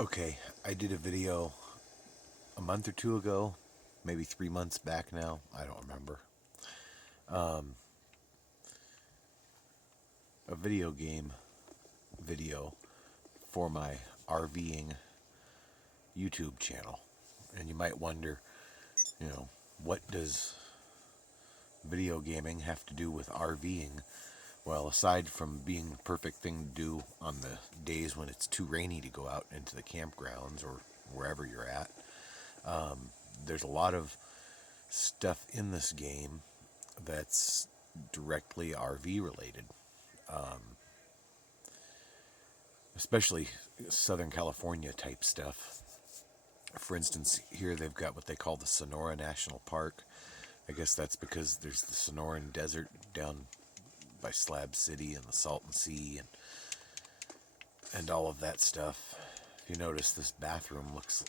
Okay, I did a video a month or two ago, maybe 3 months back now. I don't remember. Um, a video game video for my RVing YouTube channel. And you might wonder, what does video gaming have to do with RVing? Well, aside from being the perfect thing to do on the days when it's too rainy to go out into the campgrounds or wherever you're at, there's a lot of stuff in this game that's directly RV related, especially Southern California type stuff. For instance, here they've got what they call the Sonora National Park. I guess that's because there's the Sonoran Desert down by Slab City and the Salton Sea and all of that stuff. If you notice, this bathroom looks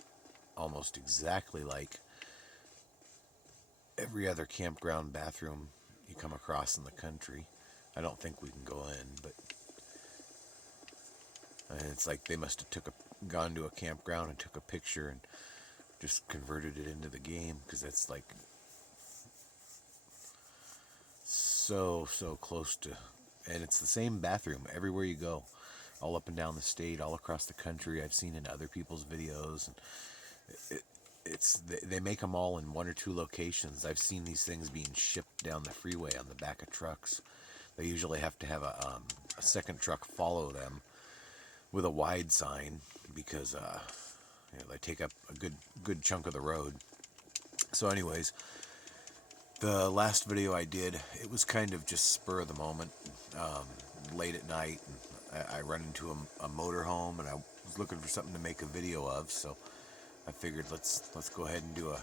almost exactly like every other campground bathroom you come across in the country. I don't think we can go in, but it's like they must have gone to a campground and took a picture and just converted it into the game, because that's like so close to, and it's the same bathroom everywhere you go, all up and down the state, all across the country. I've seen in other people's videos, and it, they make them all in one or two locations. I've seen these things being shipped down the freeway on the back of trucks. They usually have to have a second truck follow them with a wide sign, because they take up a good chunk of the road. So, anyways, the last video I did, it was kind of just spur of the moment, late at night, and I run into a motorhome, and I was looking for something to make a video of, so I figured let's go ahead and do a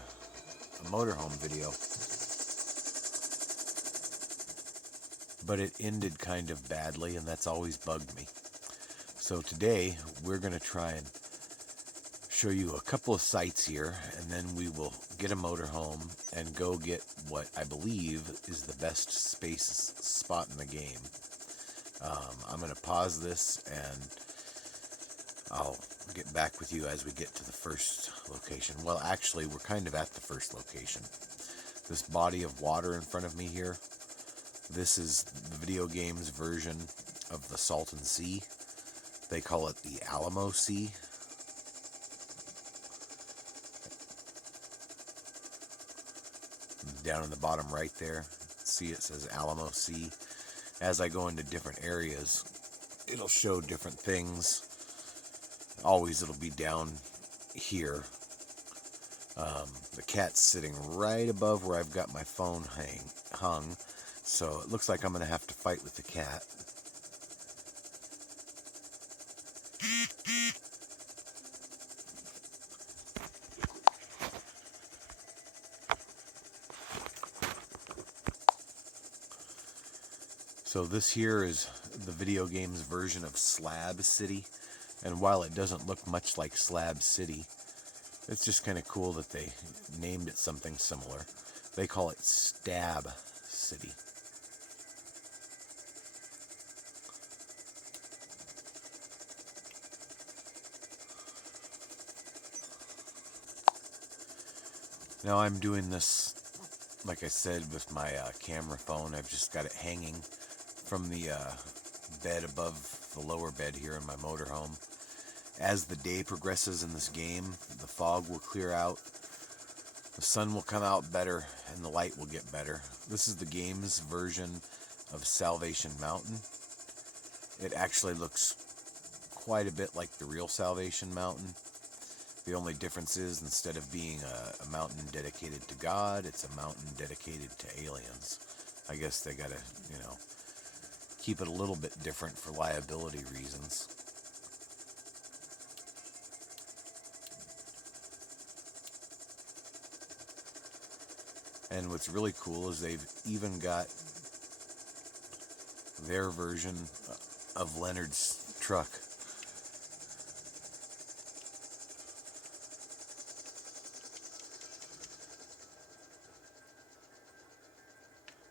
motorhome video. But it ended kind of badly, and that's always bugged me. So today we're going to try and show you a couple of sites here, and then we will get a motorhome and go get what I believe is the best space spot in the game. I'm going to pause this and I'll get back with you as we get to the first location. Well, actually, we're kind of at the first location. This body of water in front of me here, this is the video game's version of the Salton Sea. They call it the Alamo Sea. Down in the bottom right there, see it says Alamo Sea. As I go into different areas, it'll show different things. Always it'll be down here. The cat's sitting right above where I've got my phone hung, so it looks like I'm going to have to fight with the cat. So this here is the video game's version of Slab City, and while it doesn't look much like Slab City, it's just kind of cool that they named it something similar. They call it Stab City. Now I'm doing this, like I said, with my camera phone. I've just got it hanging from the bed above the lower bed here in my motorhome. As the day progresses in this game, the fog will clear out, the sun will come out better, and the light will get better. This is the game's version of Salvation Mountain. It actually looks quite a bit like the real Salvation Mountain. The only difference is, instead of being a mountain dedicated to God, it's a mountain dedicated to aliens. I guess they gotta, keep it a little bit different for liability reasons. And what's really cool is they've even got their version of Leonard's truck.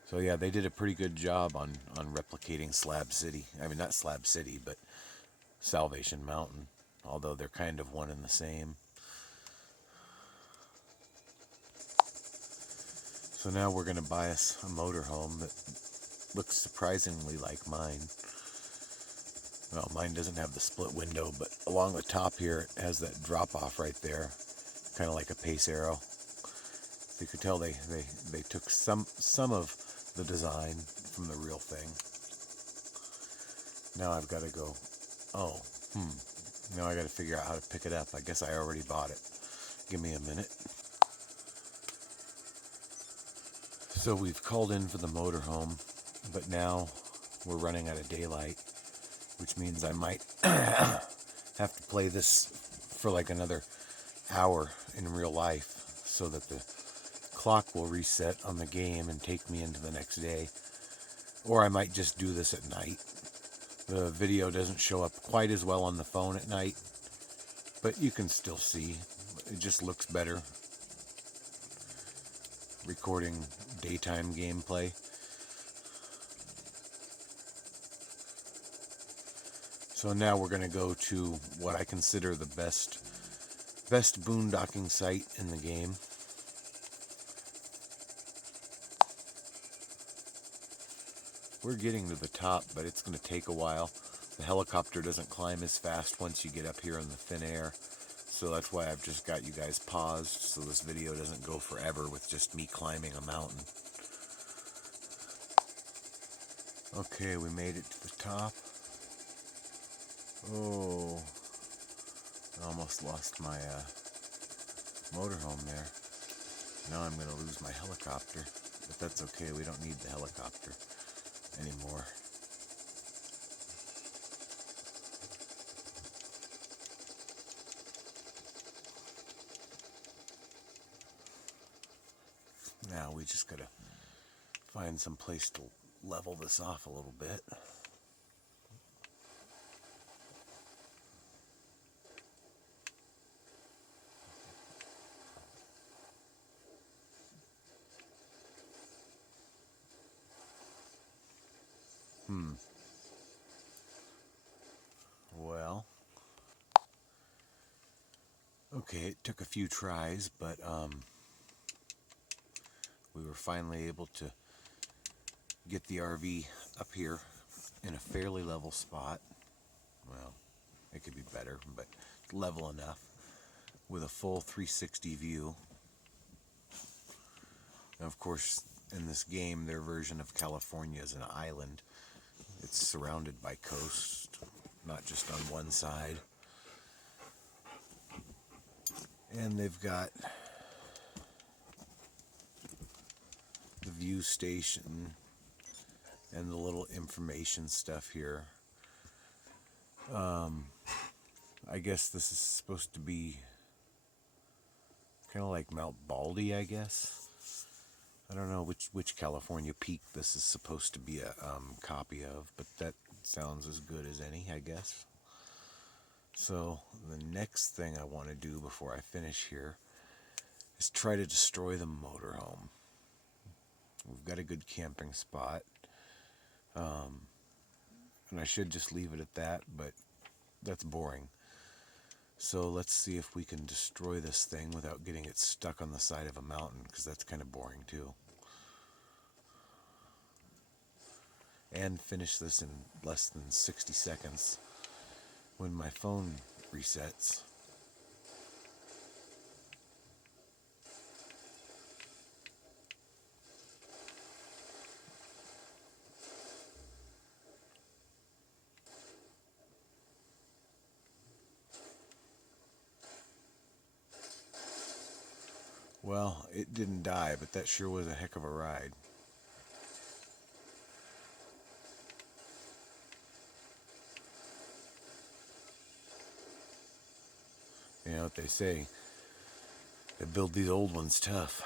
So yeah, they did a pretty good job on replicating Slab City. I mean, not Slab City, but Salvation Mountain. although they're kind of one and the same. So now we're going to buy us a motorhome that looks surprisingly like mine. Well, mine doesn't have the split window, but along the top here it has that drop off right there, kind of like a pace arrow. So you could tell they took some of the design from the real thing. Now I've got to go, now I got to figure out how to pick it up. I guess I already bought it. Give me a minute. So we've called in for the motorhome, but now we're running out of daylight, which means I might have to play this for like another hour in real life so that the clock will reset on the game and take me into the next day. Or I might just do this at night. The video doesn't show up quite as well on the phone at night, but you can still see. It just looks better recording daytime gameplay. So now we're going to go to what I consider the best boondocking site in the game. We're getting to the top, but it's going to take a while. The helicopter doesn't climb as fast once you get up here in the thin air. So that's why I've just got you guys paused, so this video doesn't go forever with just me climbing a mountain. Okay, we made it to the top. Oh, I almost lost my motorhome there. Now I'm going to lose my helicopter, but that's okay. We don't need the helicopter anymore. Now we just gotta find some place to level this off a little bit. Well, okay, it took a few tries, but we were finally able to get the RV up here in a fairly level spot. Well, it could be better, but level enough with a full 360 view. And of course, in this game, their version of California is an island. It's surrounded by coast, not just on one side. And they've got the view station and the little information stuff here. I guess this is supposed to be kind of like Mount Baldy, I guess. I don't know which California peak this is supposed to be a copy of, but that sounds as good as any, I guess. So the next thing I want to do before I finish here is try to destroy the motorhome. We've got a good camping spot, and I should just leave it at that, but that's boring. So let's see if we can destroy this thing without getting it stuck on the side of a mountain, because that's kind of boring too. And finish this in less than 60 seconds when my phone resets. Well, it didn't die, but that sure was a heck of a ride. You know what they say, they build these old ones tough.